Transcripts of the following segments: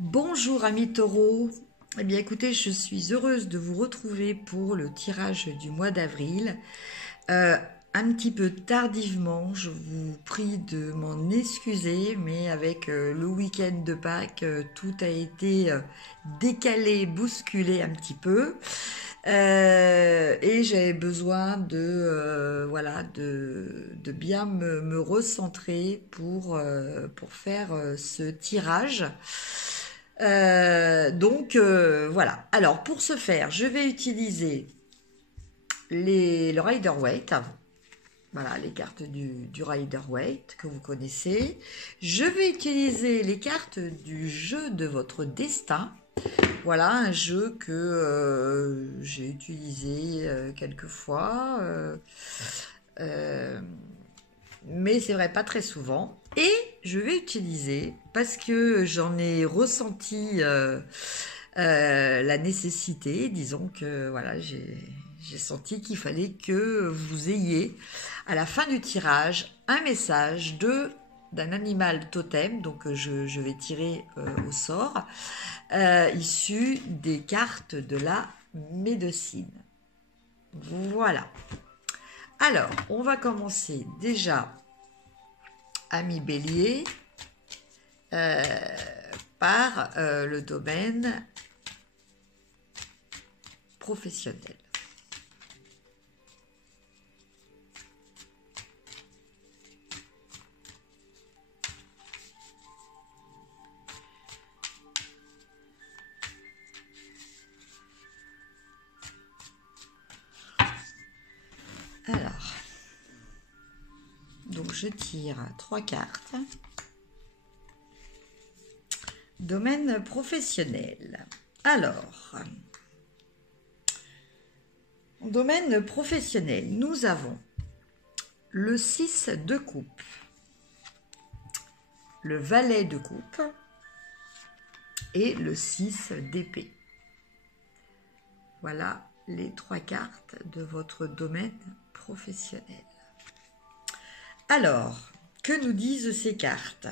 Bonjour amis taureaux, eh bien écoutez, je suis heureuse de vous retrouver pour le tirage du mois d'avril. Euh, un petit peu tardivement, je vous prie de m'en excuser, mais avec le week-end de Pâques, tout a été décalé, bousculé un petit peu. Et j'avais besoin de bien me recentrer pour faire ce tirage. Voilà. Alors pour ce faire, je vais utiliser le Rider-Waite. Voilà, les cartes du Rider-Waite que vous connaissez. Je vais utiliser les cartes du jeu de votre destin. Voilà, un jeu que j'ai utilisé quelques fois. Mais c'est vrai, pas très souvent. Et je vais utiliser, parce que j'en ai ressenti la nécessité, disons que voilà, j'ai senti qu'il fallait que vous ayez à la fin du tirage un message d'un animal totem, donc je vais tirer au sort, issu des cartes de la médecine. Voilà. Alors, on va commencer déjà, ami Bélier, par le domaine professionnel. Alors, donc je tire 3 cartes. Domaine professionnel. Alors, en domaine professionnel, nous avons le 6 de coupe, le valet de coupe et le 6 d'épée. Voilà les 3 cartes de votre domaine professionnel. Alors, que nous disent ces cartes ?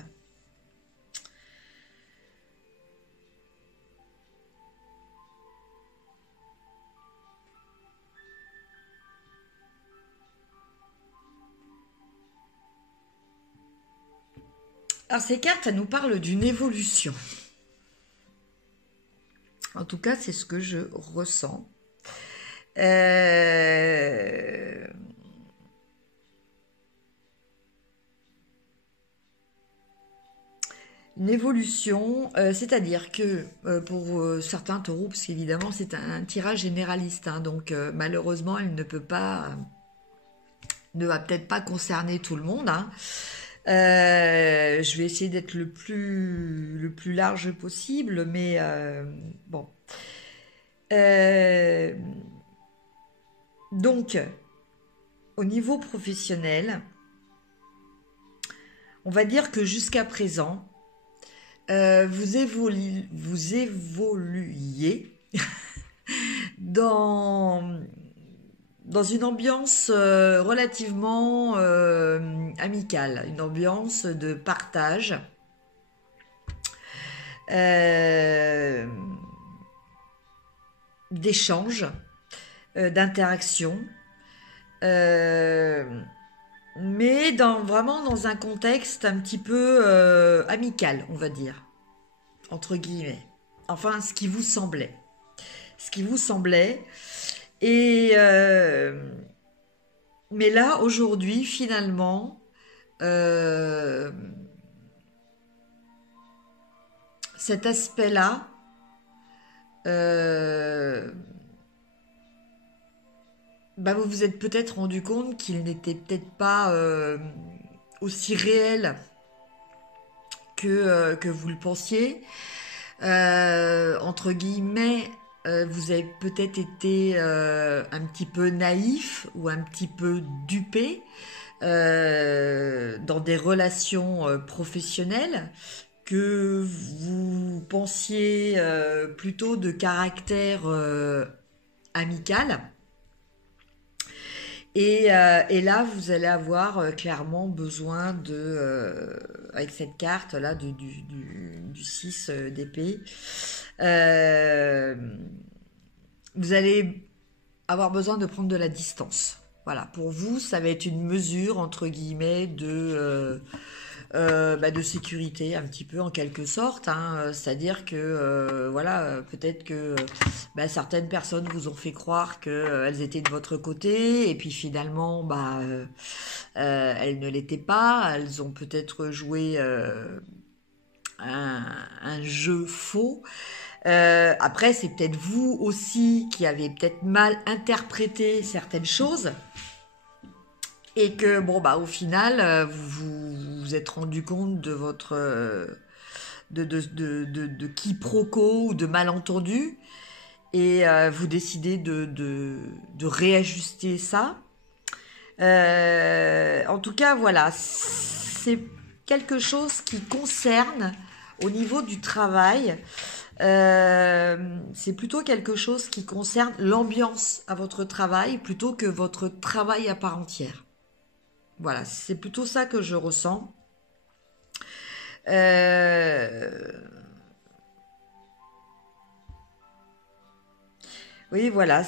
Alors, ces cartes, elles nous parlent d'une évolution. En tout cas, c'est ce que je ressens. Une évolution, c'est-à-dire que pour certains taureaux, parce qu'évidemment c'est un tirage généraliste, hein, donc malheureusement elle ne va peut-être pas concerner tout le monde, hein. Je vais essayer d'être le plus large possible, mais bon. Donc, au niveau professionnel, on va dire que jusqu'à présent, vous évoluiez dans une ambiance relativement amicale, une ambiance de partage, d'échange, d'interaction, mais vraiment dans un contexte un petit peu amical, on va dire, entre guillemets. Enfin, ce qui vous semblait. Et mais là, aujourd'hui, finalement, cet aspect-là, vous vous êtes peut-être rendu compte qu'il n'était peut-être pas aussi réel que vous le pensiez. Entre guillemets, vous avez peut-être été un petit peu naïf ou un petit peu dupé dans des relations professionnelles que vous pensiez plutôt de caractère amical. Et là, vous allez avoir clairement besoin avec cette carte là du 6 d'épée. Euh, vous allez avoir besoin de prendre de la distance. Voilà, pour vous, ça va être une mesure entre guillemets de sécurité, un petit peu en quelque sorte, hein. C'est-à-dire que voilà, peut-être que certaines personnes vous ont fait croire qu'elles étaient de votre côté, et puis finalement, elles ne l'étaient pas. Elles ont peut-être joué un jeu faux. Après, c'est peut-être vous aussi qui avez peut-être mal interprété certaines choses et que bon au final vous vous êtes rendu compte de votre de quiproquo ou de malentendu et vous décidez de réajuster ça. En tout cas, voilà, c'est quelque chose qui concerne au niveau du travail. C'est plutôt quelque chose qui concerne l'ambiance à votre travail plutôt que votre travail à part entière. Voilà, c'est plutôt ça que je ressens. Euh, Oui, voilà,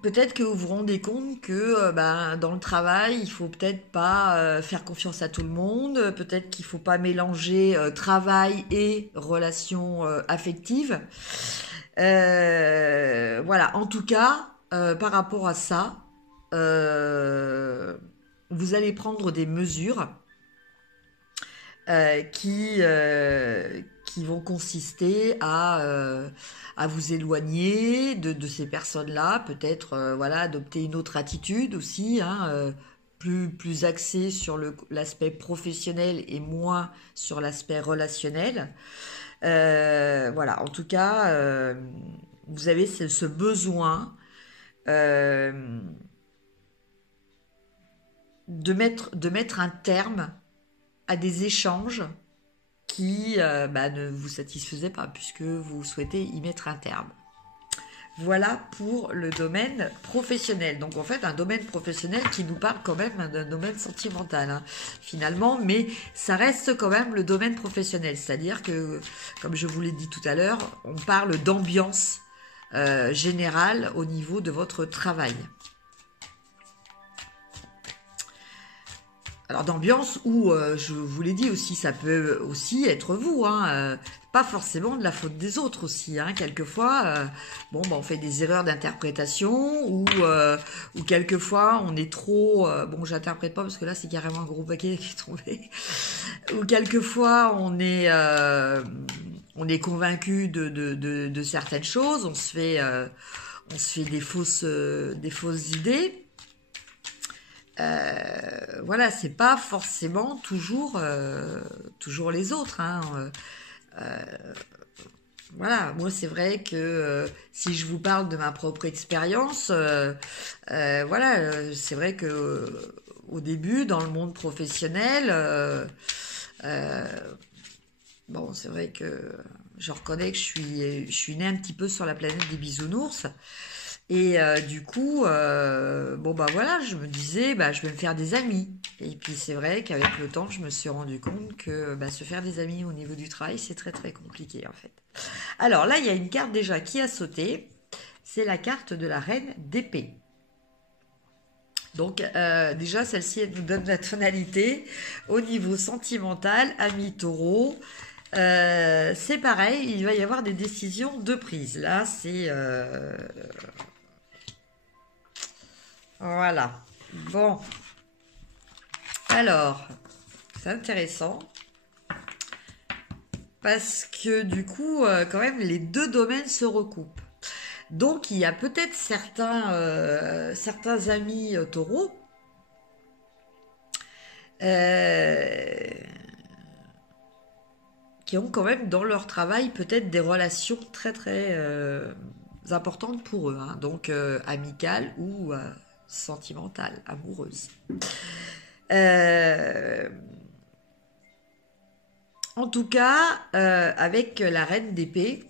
peut-être que vous vous rendez compte que dans le travail, il faut peut-être pas faire confiance à tout le monde, peut-être qu'il faut pas mélanger travail et relations affectives. Voilà, en tout cas, par rapport à ça, euh, vous allez prendre des mesures qui vont consister à vous éloigner de ces personnes-là, peut-être voilà, adopter une autre attitude aussi, hein, plus axée sur l'aspect professionnel et moins sur l'aspect relationnel. Voilà, en tout cas, vous avez ce besoin euh, de mettre un terme à des échanges qui ne vous satisfaisaient pas, puisque vous souhaitez y mettre un terme. Voilà pour le domaine professionnel. Donc en fait, un domaine professionnel qui nous parle quand même d'un domaine sentimental, hein, finalement, mais ça reste quand même le domaine professionnel. C'est-à-dire que, comme je vous l'ai dit tout à l'heure, on parle d'ambiance générale au niveau de votre travail. Alors d'ambiance où, je vous l'ai dit aussi, ça peut aussi être vous, hein, pas forcément de la faute des autres aussi, hein. Quelquefois, on fait des erreurs d'interprétation ou quelquefois on est trop, j'interprète pas parce que là c'est carrément un gros paquet qui est tombé, ou quelquefois on est convaincu de certaines choses, on se fait des fausses idées. Voilà, c'est pas forcément toujours les autres, hein. Voilà, moi c'est vrai que si je vous parle de ma propre expérience, voilà, c'est vrai que au début dans le monde professionnel, c'est vrai que je reconnais que je suis née un petit peu sur la planète des bisounours. Et du coup, voilà, je me disais, je vais me faire des amis. Et puis c'est vrai qu'avec le temps, je me suis rendu compte que se faire des amis au niveau du travail, c'est très très compliqué en fait. Alors là, il y a une carte déjà qui a sauté. C'est la carte de la reine d'épée. Donc déjà, celle-ci, elle nous donne la tonalité. Au niveau sentimental, ami taureau, c'est pareil, il va y avoir des décisions de prise. Là, c'est... Voilà. Bon. Alors, c'est intéressant. Parce que du coup, quand même, les deux domaines se recoupent. Donc, il y a peut-être certains amis taureaux qui ont quand même dans leur travail peut-être des relations très très importantes pour eux, hein. Donc, amicales ou sentimentales, amoureuses. En tout cas, avec la reine d'épée,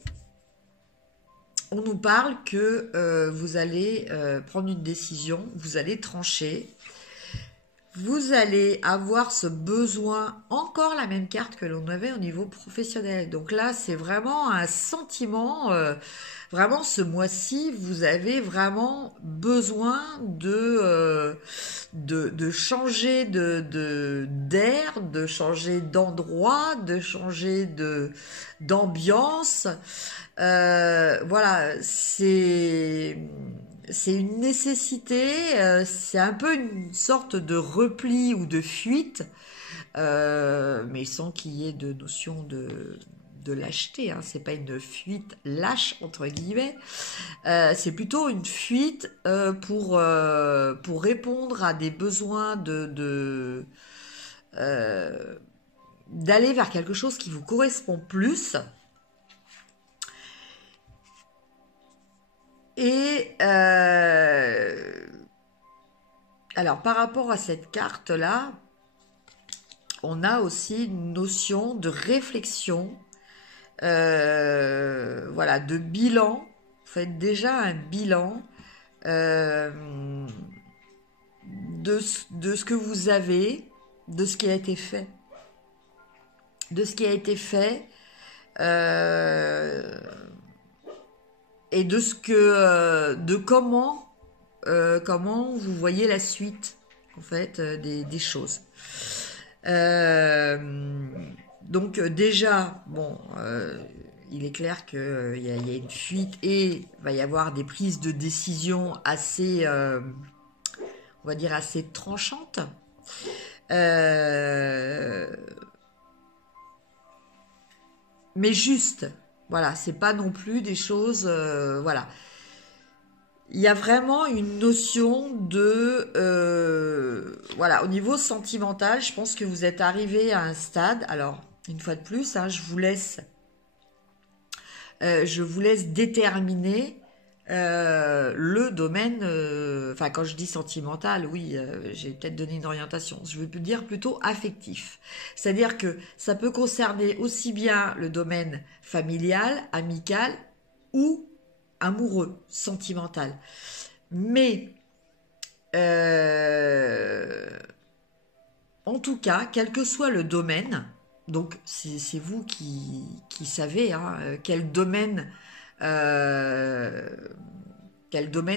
on nous parle que vous allez prendre une décision, vous allez trancher, vous allez avoir ce besoin, encore la même carte que l'on avait au niveau professionnel. Donc là, c'est vraiment un sentiment, vraiment ce mois-ci, vous avez vraiment besoin de changer d'air, de changer d'endroit, de changer d'ambiance. Voilà, c'est une nécessité, c'est un peu une sorte de repli ou de fuite, mais sans qu'il y ait de notion de lâcheté, hein. C'est pas une fuite lâche entre guillemets, c'est plutôt une fuite pour répondre à des besoins euh, d'aller vers quelque chose qui vous correspond plus. Et alors par rapport à cette carte-là, on a aussi une notion de réflexion, voilà, de bilan. Vous faites déjà un bilan euh, de ce que vous avez, de ce qui a été fait, de ce qui a été fait, euh, et de ce que, de comment vous voyez la suite, en fait, des choses. Euh, donc déjà, bon, il est clair qu'il y a une fuite et il va y avoir des prises de décision assez, on va dire, assez tranchantes. Euh, mais juste, voilà, c'est pas non plus des choses, voilà. Il y a vraiment une notion de, voilà, au niveau sentimental, je pense que vous êtes arrivé à un stade. Alors, une fois de plus, hein, je vous laisse déterminer le domaine. Enfin, quand je dis sentimental, oui, j'ai peut-être donné une orientation. Je veux dire plutôt affectif. C'est-à-dire que ça peut concerner aussi bien le domaine familial, amical ou amoureux, sentimental. Mais euh, en tout cas, quel que soit le domaine, donc c'est vous qui savez hein, euh, quel domaine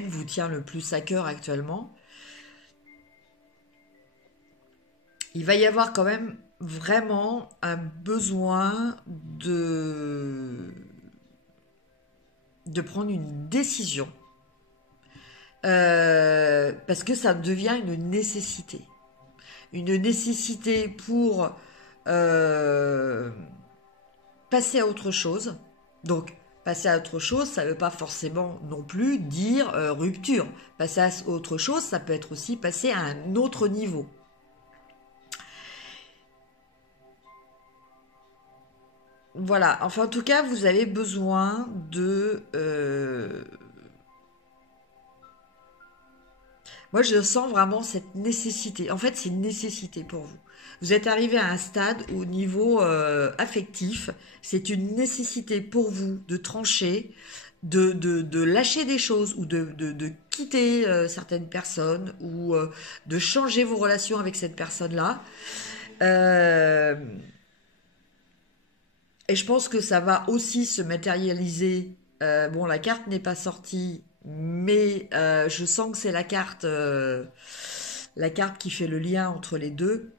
vous tient le plus à cœur actuellement, il va y avoir quand même vraiment un besoin de prendre une décision parce que ça devient une nécessité. Une nécessité pour euh, passer à autre chose. Donc, passer à autre chose, ça ne veut pas forcément non plus dire rupture. Passer à autre chose, ça peut être aussi passer à un autre niveau. Voilà, enfin en tout cas, vous avez besoin moi, je sens vraiment cette nécessité. En fait, c'est une nécessité pour vous. Vous êtes arrivé à un stade au niveau affectif, c'est une nécessité pour vous de trancher, de lâcher des choses ou de quitter certaines personnes ou de changer vos relations avec cette personne-là. Euh, et je pense que ça va aussi se matérialiser. Bon, la carte n'est pas sortie, mais je sens que c'est la carte qui fait le lien entre les deux.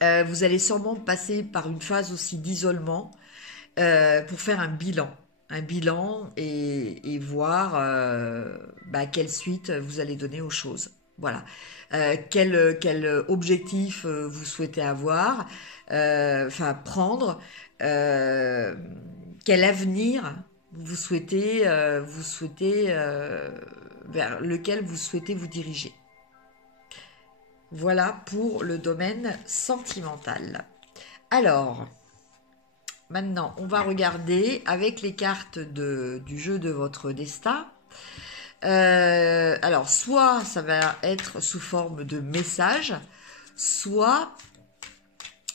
Vous allez sûrement passer par une phase aussi d'isolement pour faire un bilan et voir bah, quelle suite vous allez donner aux choses. Voilà. Quel objectif vous souhaitez avoir, enfin prendre, euh, quel avenir vous souhaitez vers lequel vous souhaitez vous diriger. Voilà pour le domaine sentimental. Alors, maintenant, on va regarder avec les cartes du jeu de votre destin. Alors, soit ça va être sous forme de message, soit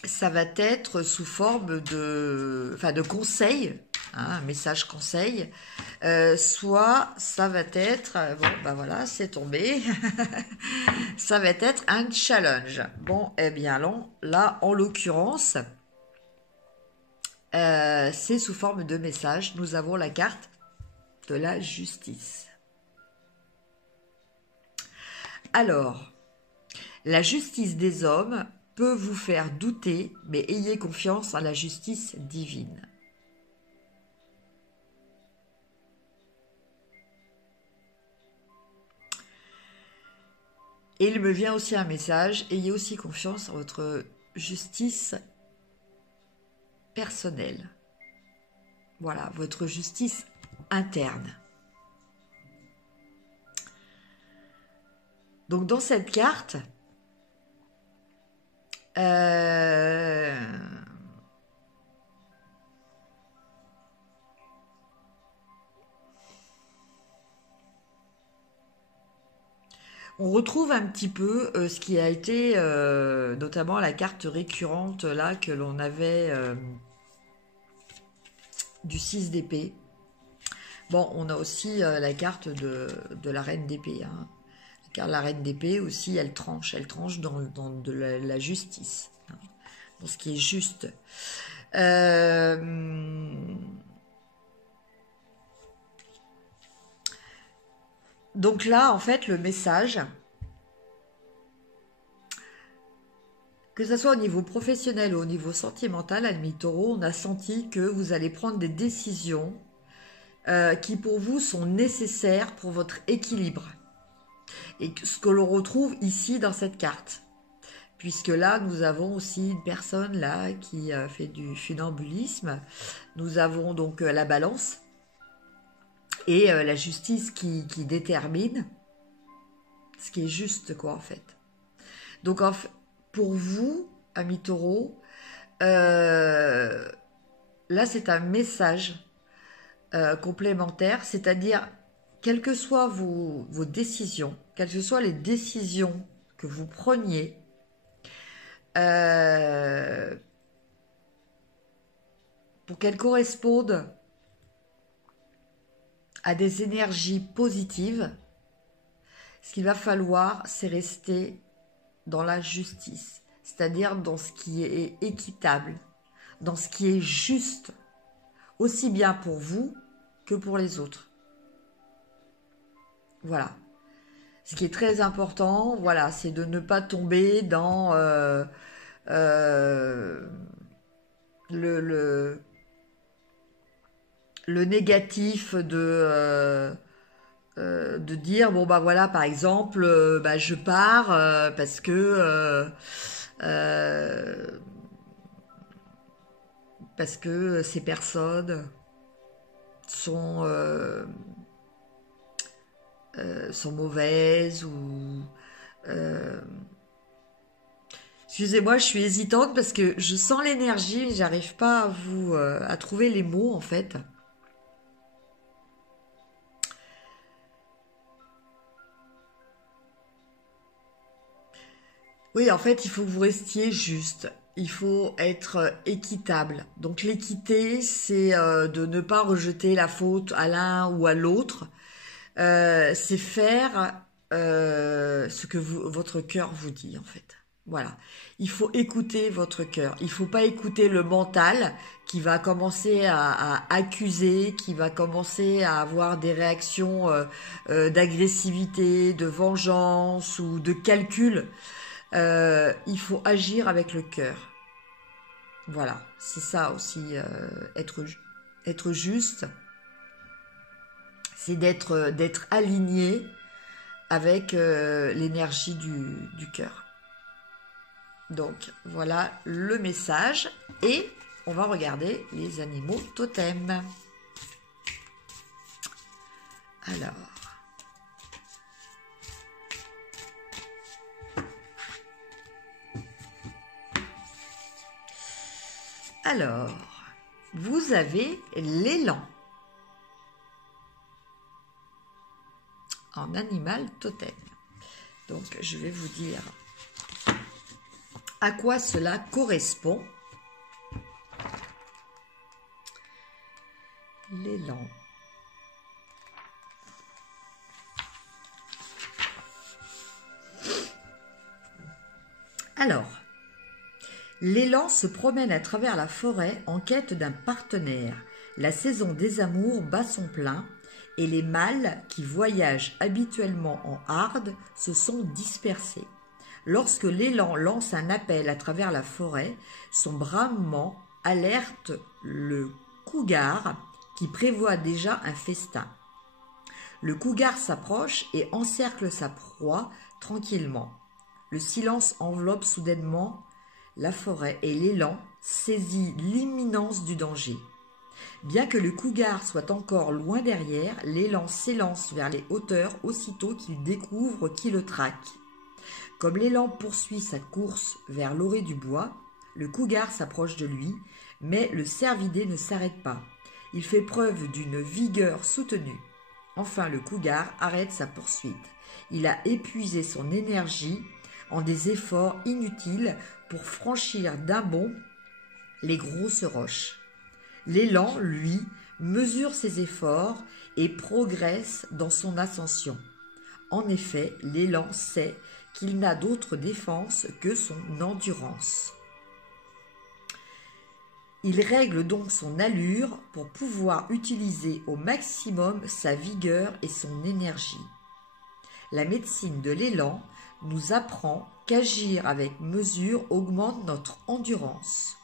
ça va être sous forme de conseils hein, un message conseil, soit ça va être, bon ben voilà, c'est tombé, ça va être un challenge. Bon, eh bien là en l'occurrence, c'est sous forme de message. Nous avons la carte de la justice. Alors, la justice des hommes peut vous faire douter, mais ayez confiance en la justice divine. Et il me vient aussi un message, ayez aussi confiance en votre justice personnelle. Voilà, votre justice interne. Donc dans cette carte, on retrouve un petit peu ce qui a été notamment la carte récurrente là que l'on avait du 6 d'épée. Bon, on a aussi la carte de la reine d'épée. Hein. La carte de la reine d'épée aussi, elle tranche dans de la justice, hein, dans ce qui est juste. Donc là, en fait, le message, que ce soit au niveau professionnel ou au niveau sentimental, Amis Taureau, on a senti que vous allez prendre des décisions qui pour vous sont nécessaires pour votre équilibre. Et ce que l'on retrouve ici dans cette carte. Puisque là, nous avons aussi une personne là qui fait du funambulisme. Nous avons donc la balance et la justice qui détermine ce qui est juste, quoi, en fait. Donc, pour vous, Amis Taureau, là, c'est un message complémentaire, c'est-à-dire, quelles que soient vos décisions, quelles que soient les décisions que vous preniez, pour qu'elles correspondent à des énergies positives, ce qu'il va falloir, c'est rester dans la justice, c'est-à-dire dans ce qui est équitable, dans ce qui est juste, aussi bien pour vous que pour les autres. Voilà. Ce qui est très important, voilà, c'est de ne pas tomber dans le négatif de dire bon bah voilà par exemple bah, je pars parce que ces personnes sont sont mauvaises ou excusez-moi, je suis hésitante parce que je sens l'énergie, j'arrive pas à vous à trouver les mots en fait. Oui, en fait, il faut que vous restiez juste. Il faut être équitable. Donc l'équité, c'est de ne pas rejeter la faute à l'un ou à l'autre. C'est faire ce que votre cœur vous dit, en fait. Voilà. Il faut écouter votre cœur. Il faut pas écouter le mental qui va commencer à accuser, qui va commencer à avoir des réactions d'agressivité, de vengeance ou de calcul. Il faut agir avec le cœur. Voilà, c'est ça aussi, être juste, c'est d'être aligné avec l'énergie du cœur. Donc voilà le message et on va regarder les animaux totems. Alors, vous avez l'élan en animal totem. Donc, je vais vous dire à quoi cela correspond. l'élan. Alors, l'élan se promène à travers la forêt en quête d'un partenaire. La saison des amours bat son plein et les mâles qui voyagent habituellement en harde se sont dispersés. Lorsque l'élan lance un appel à travers la forêt, son brammement alerte le cougar qui prévoit déjà un festin. Le cougar s'approche et encercle sa proie tranquillement. Le silence enveloppe soudainement la forêt et l'élan saisit l'imminence du danger. Bien que le cougar soit encore loin derrière, l'élan s'élance vers les hauteurs aussitôt qu'il découvre qui le traque. Comme l'élan poursuit sa course vers l'orée du bois, le cougar s'approche de lui, mais le cervidé ne s'arrête pas. Il fait preuve d'une vigueur soutenue. Enfin, le cougar arrête sa poursuite. Il a épuisé son énergie en des efforts inutiles pour franchir d'un bond les grosses roches. L'élan, lui, mesure ses efforts et progresse dans son ascension. En effet, l'élan sait qu'il n'a d'autre défense que son endurance. Il règle donc son allure pour pouvoir utiliser au maximum sa vigueur et son énergie. La médecine de l'élan nous apprend qu'agir avec mesure augmente notre endurance.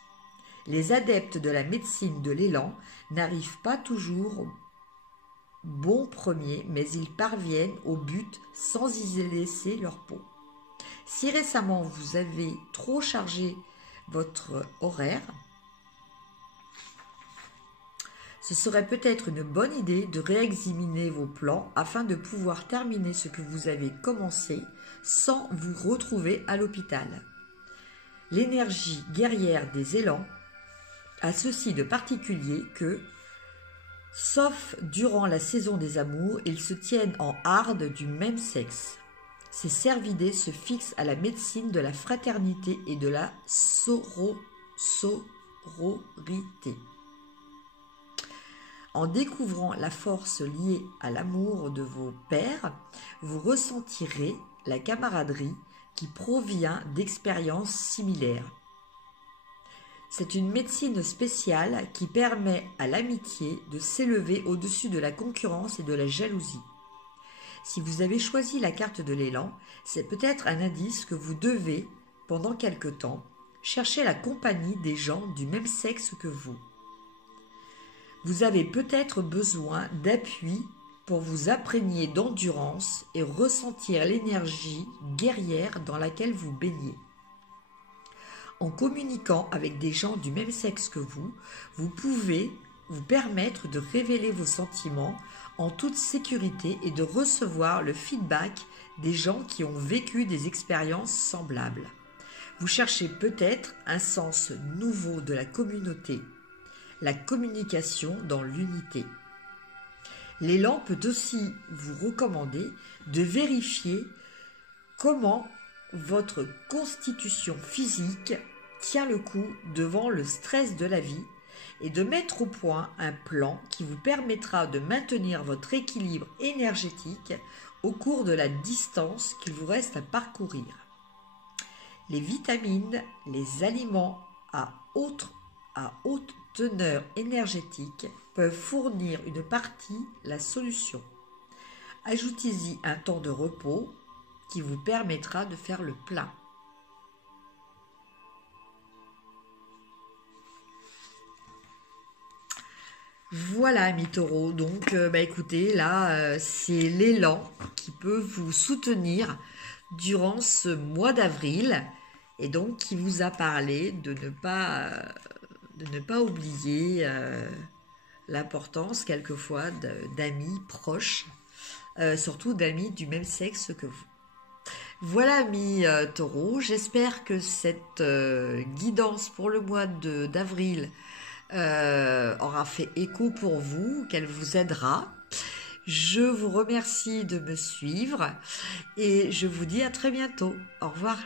Les adeptes de la médecine de l'élan n'arrivent pas toujours bon premier, mais ils parviennent au but sans y laisser leur peau. Si récemment vous avez trop chargé votre horaire, ce serait peut-être une bonne idée de réexaminer vos plans afin de pouvoir terminer ce que vous avez commencé sans vous retrouver à l'hôpital. L'énergie guerrière des élans a ceci de particulier que, sauf durant la saison des amours, ils se tiennent en harde du même sexe. Ces cervidés se fixent à la médecine de la fraternité et de la sororité. En découvrant la force liée à l'amour de vos pairs, vous ressentirez la camaraderie qui provient d'expériences similaires. C'est une médecine spéciale qui permet à l'amitié de s'élever au-dessus de la concurrence et de la jalousie. Si vous avez choisi la carte de l'élan, c'est peut-être un indice que vous devez, pendant quelque temps, chercher la compagnie des gens du même sexe que vous. Vous avez peut-être besoin d'appui pour vous imprégner d'endurance et ressentir l'énergie guerrière dans laquelle vous baignez. En communiquant avec des gens du même sexe que vous pouvez vous permettre de révéler vos sentiments en toute sécurité et de recevoir le feedback des gens qui ont vécu des expériences semblables. Vous cherchez peut-être un sens nouveau de la communauté, la communication dans l'unité. L'élan peut aussi vous recommander de vérifier comment votre constitution physique tient le coup devant le stress de la vie et de mettre au point un plan qui vous permettra de maintenir votre équilibre énergétique au cours de la distance qu'il vous reste à parcourir. Les vitamines, les aliments à haute teneur énergétique peuvent fournir une partie la solution. Ajoutez-y un temps de repos qui vous permettra de faire le plein. Voilà, amis taureaux, donc écoutez, là c'est l'élan qui peut vous soutenir durant ce mois d'avril et donc qui vous a parlé de ne pas oublier l'importance quelquefois d'amis proches, surtout d'amis du même sexe que vous. Voilà, amis taureaux, j'espère que cette guidance pour le mois d'avril aura fait écho pour vous, qu'elle vous aidera. Je vous remercie de me suivre et je vous dis à très bientôt. Au revoir.